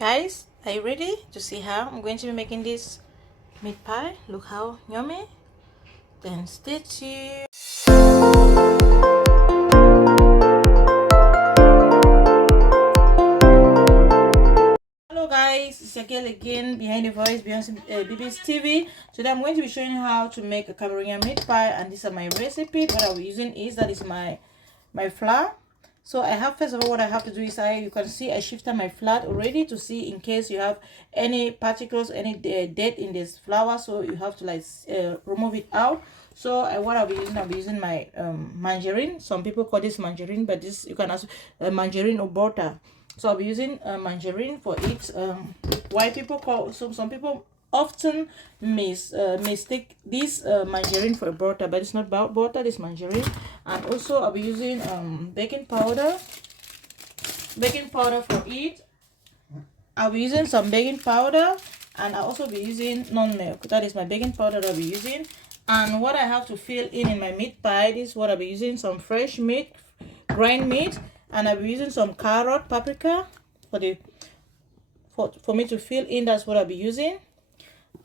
Guys, are you ready to see how I'm going to be making this meat pie? Look how yummy. Then stay tuned. Hello guys, it's your girl again behind the voice beyond BB's TV. Today I'm going to be showing you how to make a Cameroonian meat pie, and these are my recipe. What I'll be using is my flour. So I have, first of all, what I have to do is you can see I shifted my flour already to see in case you have any particles, any dirt in this flour, so you have to like remove it out. So what I'll be using my margarine. Some people call this margarine, but this you can also margarine or butter. So I'll be using margarine for it. Why people call, some people often mistake this margarine for a butter, but it's not butter, this margarine. And also I'll be using baking powder for it. I'll be using some baking powder, and I'll also be using non-milk. That is my baking powder that I'll be using. And what I have to fill in my meat pie, this is what I'll be using: some fresh meat, grind meat, and I'll be using some carrot, paprika for me to fill in. That's what I'll be using.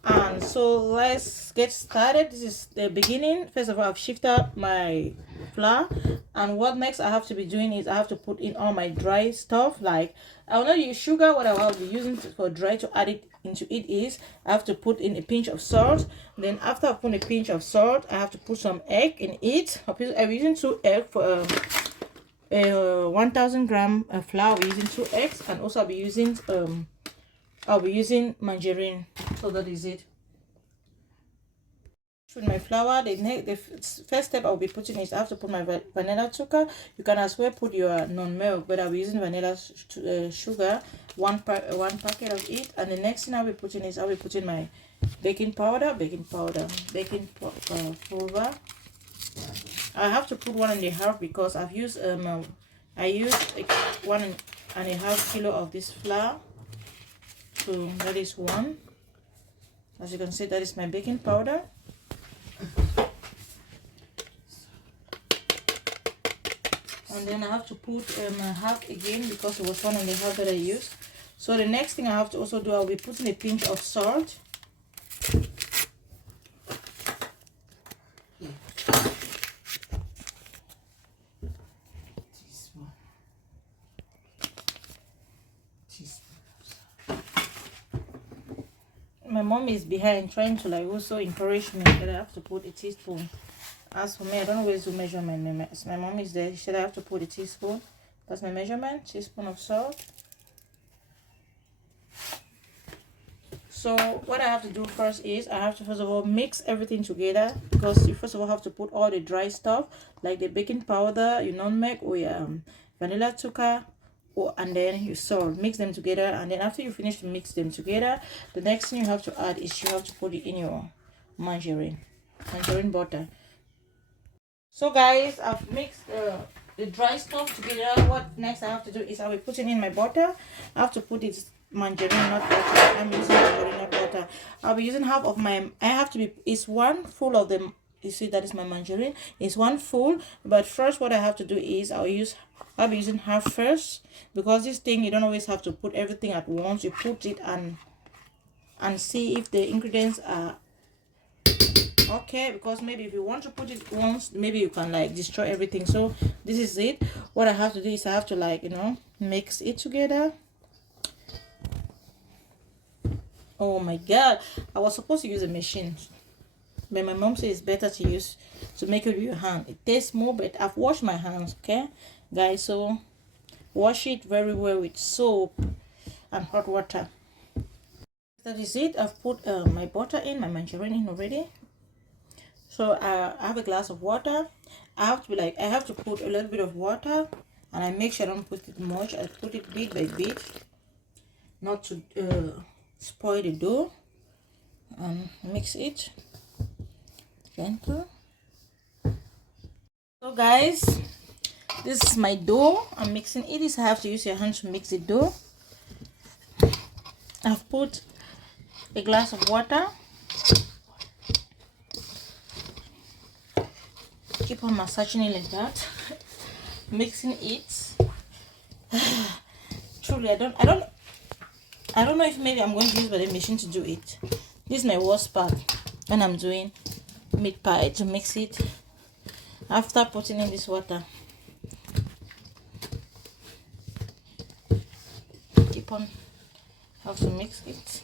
And so let's get started. This is the beginning. First of all, I've shifted my flour, and what next I have to be doing is I have to put in all my dry stuff. Like, I will not use sugar. What I will be using for dry to add it into it is I have to put in a pinch of salt. Then after I put a pinch of salt, I have to put some egg in it. I'm using 2 eggs for 1000 gram flour. We're using 2 eggs, and also I'll be using margarine. So that is it. With my flour, the first step I'll be putting is I have to put my vanilla sugar. You can as well put your non-milk, but I'll be using vanilla sugar, one packet of it. And the next thing I'll be putting is my baking powder. I have to put 1.5 because I used 1.5 kilo of this flour. So that is 1. As you can see, that is my baking powder. And then I have to put half again because it was 1.5 that I used. So the next thing I have to also do, I'll be putting a pinch of salt. My mom is behind trying to like also encourage me that I have to put a teaspoon. As for me, I don't always do measurement. My mom is there. She said I have to put a teaspoon. That's my measurement. Teaspoon of salt. So what I have to do first is I have to first of all mix everything together, because you first of all have to put all the dry stuff like the baking powder, your non-milk, or your vanilla sugar, and then you salt, mix them together. And then after you finish to mix them together, the next thing you have to add is you have to put it in your margarine butter. So guys, I've mixed the dry stuff together. What next I have to do is I'll be putting in my butter. I have to put it margarine, not butter. I'm using margarine, not butter. I'll be using half of my, it's 1 full of them. You see, that is my margarine. It's 1 full. But first what I have to do is I'll be using half first, because this thing you don't always have to put everything at once. You put it and see if the ingredients are okay, because maybe if you want to put it once, maybe you can like destroy everything. So this is it. What I have to do is I have to like mix it together. Oh my god, I was supposed to use a machine, but my mom says it's better to make it with your hand. It tastes more, but I've washed my hands, okay guys? So wash it very well with soap and hot water. That is it. I've put my butter in, my margarine in already. So I have a glass of water. I have to put a little bit of water, and I make sure I don't put it much. I put it bit by bit, not to spoil the dough, and mix it gentle. So guys, this is my dough. I'm mixing it. I have to use your hand to mix the dough. I've put a glass of water. Keep on massaging it like that, mixing it. Truly, I don't I don't know if maybe I'm going to use the machine to do it. This is my worst part when I'm doing meat pie, to mix it after putting in this water. Keep on, have to mix it.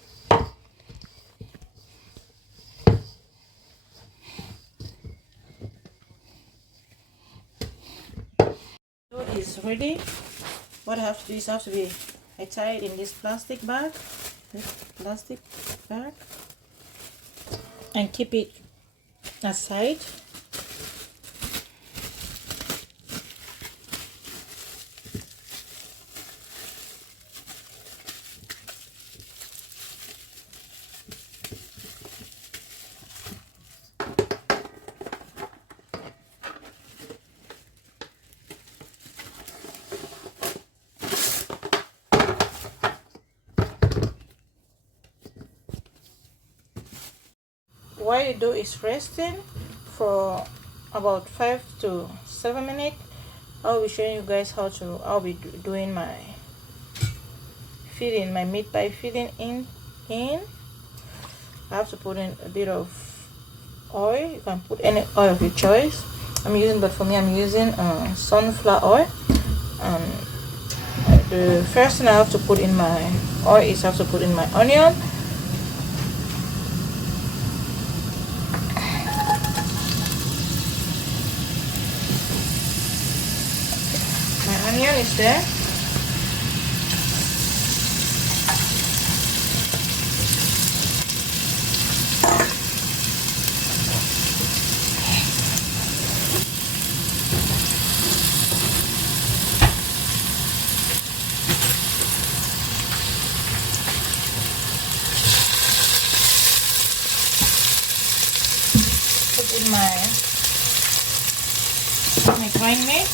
Dough is ready. What I have to do is I tie it in this plastic bag, and keep it aside. While the dough is resting for about 5 to 7 minutes, I'll be showing you guys I'll be doing my meat pie filling in. I have to put in a bit of oil. You can put any oil of your choice. But for me, I'm using sunflower oil. The first thing I have to put in my oil is I have to put in my onion. Onion is there. Put in my grind meat.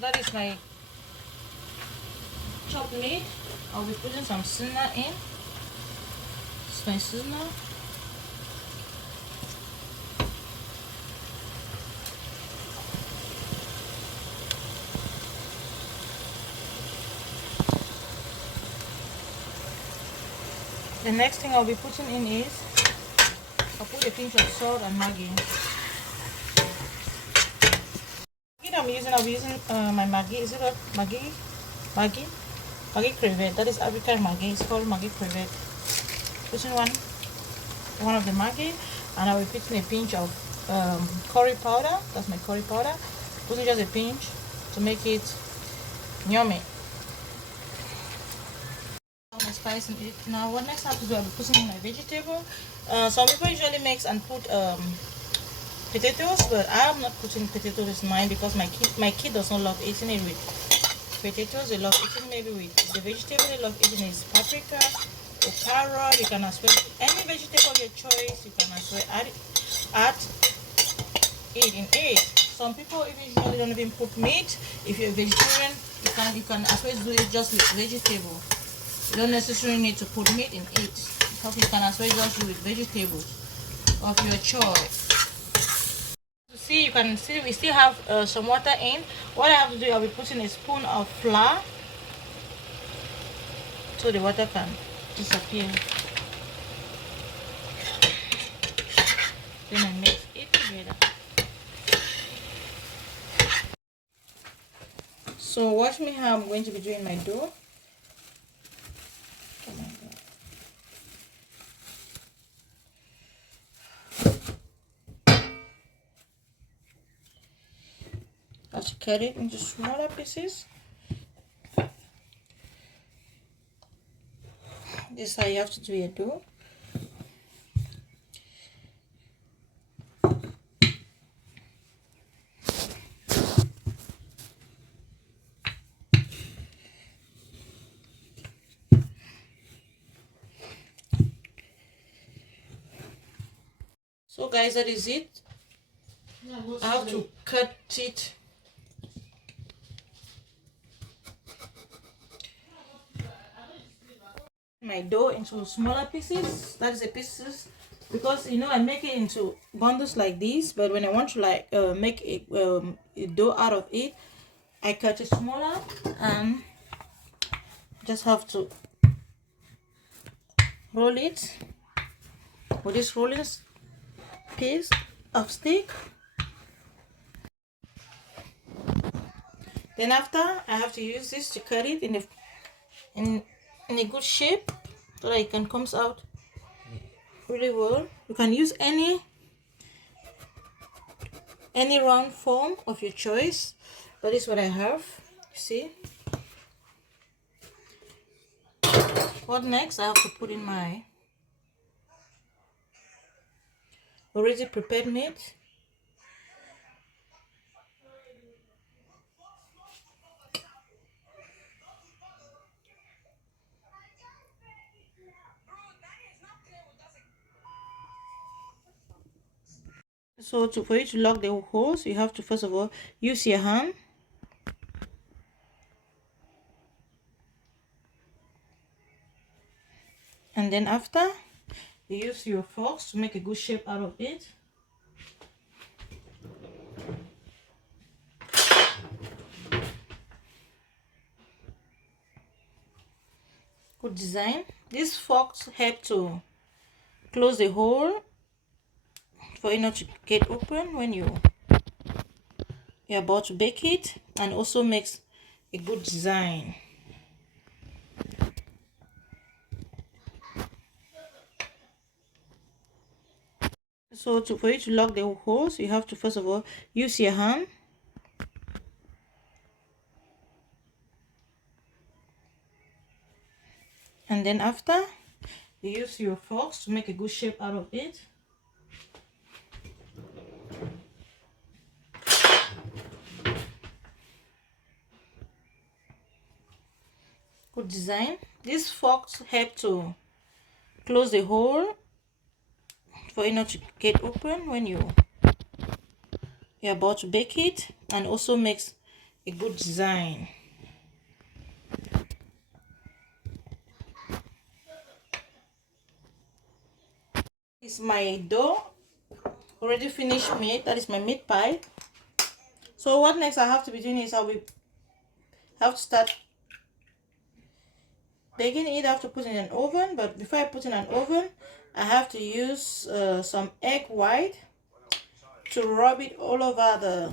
That is my chopped meat. I'll be putting some seasoning in. This is my seasoning. The next thing I'll be putting in is I'll put a pinch of salt and Maggi. I'll be using my Maggi. Is it what? Maggi crevette. That is African Maggi. It's called Maggi crevette. Putting one of the Maggi, and I'll be putting a pinch of curry powder. That's my curry powder. Putting just a pinch to make it yummy. My spice in it. Now what next I have to do, I'll be putting in my vegetable. Some people usually mix and put potatoes, but I'm not putting potatoes in mine because my kid does not love eating it with potatoes. They love eating maybe with the vegetable. They love eating is paprika or carrot. You can as well any vegetable of your choice. You can as well add it in it. Some people usually don't even put meat. If you're a vegetarian, you can as well do it just with vegetable. You don't necessarily need to put meat in it because you can as well just do with vegetables of your choice. See, you can see we still have some water in. What I have to do, I'll be putting a spoon of flour so the water can disappear. Then I mix it together. So watch me how I'm going to be doing my dough. Oh my God. I have to cut it into smaller pieces. This is how you have to do your dough. So guys, that is it. I have to cut it my dough into smaller pieces. That is the pieces, because you know I make it into bundles like this, but when I want to like make a dough out of it, I cut it smaller and just have to roll it with this rolling piece of stick. Then after, I have to use this to cut it in a good shape so that it can comes out really well. You can use any round form of your choice. That is what I have. See, what next? I have to put in my already prepared meat. So for you to lock the holes, you have to first of all use your hand. And then after, you use your forks to make a good shape out of it. Good design. These forks help to close the hole for it not to get open when you're about to bake it, and also makes a good design. So for you to lock the holes, you have to first of all use your hand. And then after, you use your forks to make a good shape out of it. Good design. These forks help to close the hole for it not to get open when you're about to bake it, and also makes a good design. It's my dough already finished meat. That is my meat pie. So what next I have to be doing is have to start baking it. I have to put in an oven, but before I put in an oven, I have to use some egg white to rub it all over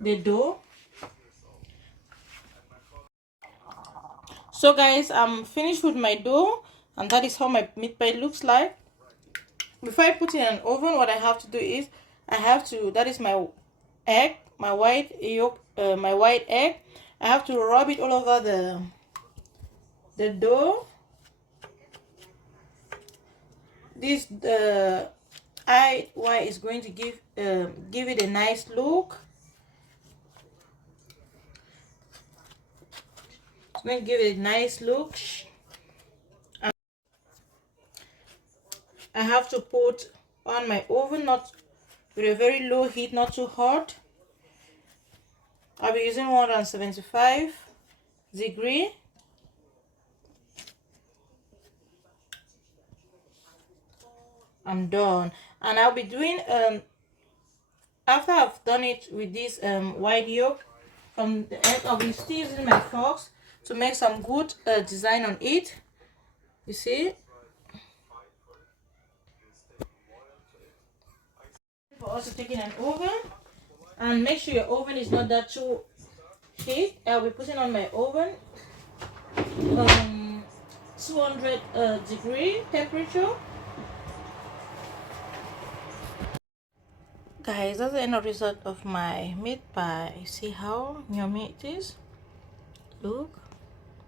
the dough. So guys, I'm finished with my dough, and that is how my meat pie looks like. Before I put it in an oven, what I have to do is that is my egg, my white yolk, my white egg. I have to rub it all over the dough. This egg white is going to give it a nice look. It's going to give it a nice look. I have to put on my oven, not with a very low heat, not too hot. I'll be using 175 degree. I'm done, and I'll be doing after I've done it with this white yolk from the egg, I'll be still using my forks to make some good design on it. You see, for also taking an oven, and make sure your oven is not that too heat. I'll be putting on my oven 200 degree temperature. Guys, that's the end result of my meat pie. See how yummy it is? Look.